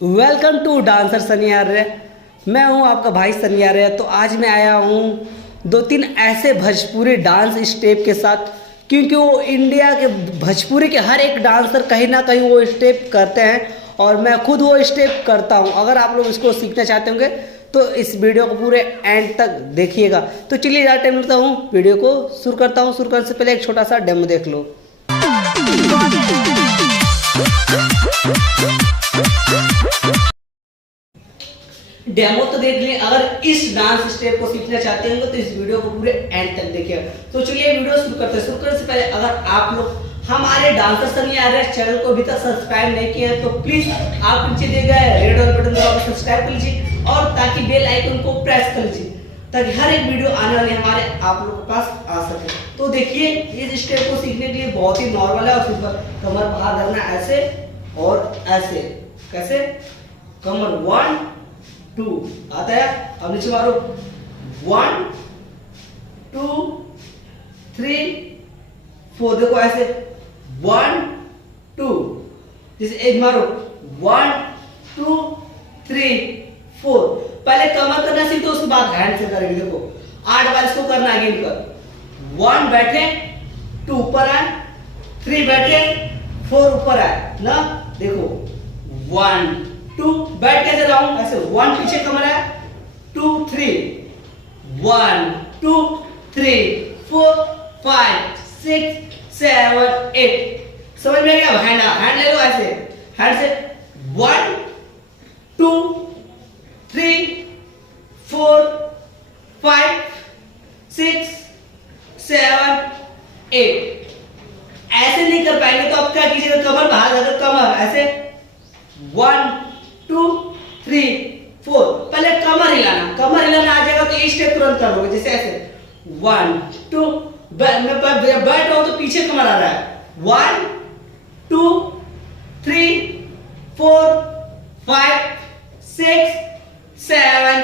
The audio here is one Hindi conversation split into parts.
वेलकम टू डांसर सनी आर्य। मैं हूं आपका भाई सनी आर्य। तो आज मैं आया हूं दो तीन ऐसे भोजपुरी डांस स्टेप के साथ, क्योंकि वो इंडिया के भोजपुरी के हर एक डांसर कहीं ना कहीं वो स्टेप करते हैं और मैं खुद वो स्टेप करता हूं। अगर आप लोग इसको सीखना चाहते होंगे तो इस वीडियो को पूरे एंड तक देखिएगा। तो चलिए ज़्यादा टाइम लेता हूँ, वीडियो को शुरू करता हूँ। शुरू करने से पहले एक छोटा सा डेमो देख लो। डेमो तो देख लिए। अगर इस डांस स्टेप को सीखना चाहते होंगे तो इस वीडियो को पूरे एंड तक देखिएगा। तो चलिए वीडियो शुरू करते हैं। शुरू करने से पहले अगर आप लोग हमारे डांसर सनी आर्य चैनल को अभी तक सब्सक्राइब नहीं किए हैं तो प्लीज आप नीचे दिए गए रेड वाले बटन दबाकर सब्सक्राइब कर लीजिए और ताकि बेल आइकन को प्रेस कर लीजिए ताकि हर एक वीडियो आने वाली हमारे आप लोगों के पास आ सके। तो देखिए इस स्टेप को सीखने के लिए बहुत ही नॉर्मल है और सिंपल। कमर बाहर करना ऐसे और ऐसे। कैसे? कमर 1 2 आता है। अब नीचे मारो 1 2 3 4। देखो ऐसे 1 2। जैसे एक मारो 1 2 3 4। पहले कमर करना सीखो उसके बाद हैंड से करेंगे। देखो 8 बार इसको करना है। गिन कर 1 बैठे 2 ऊपर आए, 3 बैठे 4 ऊपर आए ना। देखो 1 2 बैठ कैसे रहा हूं ऐसे 1 पीछे कमर है 2 3 1 2 3 4 5 6 7 8। समझ में आ गया? हैंड ले लो ऐसे। हैंड से 1 2 3 4 5 6 7 8। ऐसे नहीं कर पाएंगे तो आप क्या कीजिएगा? कमर बाहर जाकर कमर ऐसे 1 2 3 4। पहले कमर हिलाना। कमर हिलाना आ जाएगा तो ये स्टेप तुरंत कर लोगे। जैसे ऐसे 1 2। मैं बैठ रहा हूं तो पीछे कमर आ रहा है 1 2 3 4 5 6 7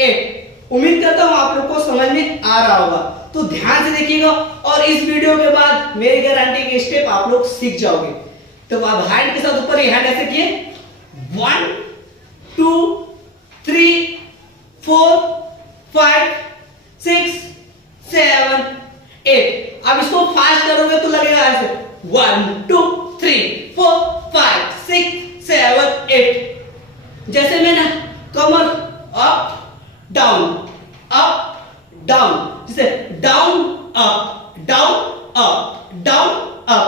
8। उम्मीद करता हूं आप लोग को समझ में आ रहा होगा। तो ध्यान से देखिएगा और इस वीडियो के बाद मेरी गारंटी के स्टेप आप लोग सीख जाओगे। तो अब हैंड के साथ ऊपर ही हैंड ऐसे किए 1 2 3 4 5 6 7 8। अब इसको फास्ट करोगे तो लगेगा ऐसे 1 2 3 4 5 6 7 8। जैसे मैं ना कमर अप डाउन जैसे डाउन अप डाउन अप।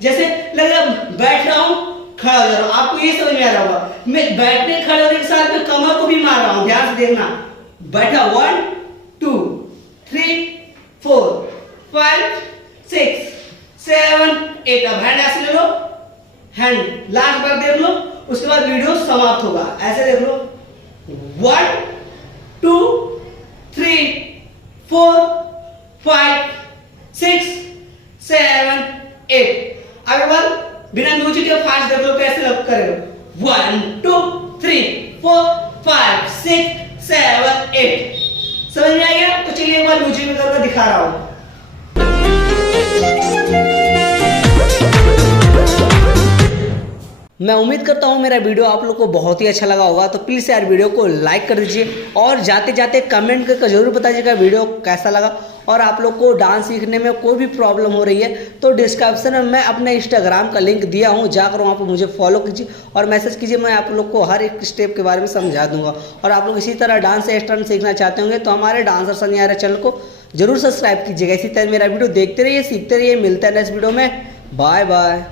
जैसे लगेगा बैठ रहा हूं खड़ा हो जा रहा हूं। आपको ये समझ में आ रहा होगा। मैं बैठने खड़े होने के साथ में कमर को भी मार रहा हूं। ध्यान से देखना। बैठा 1 2 3 4 5 6 7 8। अब हैंड ऐसे ले लो। हैंड लास्ट बार देख लो, उसके बाद वीडियो समाप्त होगा। ऐसे देख लो 1 2 3 4 5 6 7 8। अब एक बार बिना म्यूजिक के फास्ट देख लो कैसे लग करेगा 1 2 3 4 5 6 7 8। समझ में आ गया? तो चलिए एक बार म्यूजिक में करके दिखा रहा हूं। मैं उम्मीद करता हूँ मेरा वीडियो आप लोग को बहुत ही अच्छा लगा होगा। तो प्लीज़ यार वीडियो को लाइक कर दीजिए और जाते जाते कमेंट करके जरूर बताइएगा वीडियो कैसा लगा। और आप लोग को डांस सीखने में कोई भी प्रॉब्लम हो रही है तो डिस्क्रिप्शन में मैं अपने इंस्टाग्राम का लिंक दिया हूँ, जाकर वहाँ पर मुझे फॉलो कीजिए और मैसेज कीजिए। मैं आप लोग को हर एक स्टेप के बारे में समझा दूंगा। और आप लोग इसी तरह डांस स्टंट सीखना चाहते होंगे तो हमारे डांसर सनी आर्य चैनल को जरूर सब्सक्राइब कीजिएगा। इसी तरह मेरा वीडियो देखते रहिए, सीखते रहिए। मिलते हैं नेक्स्ट वीडियो में। Bye bye.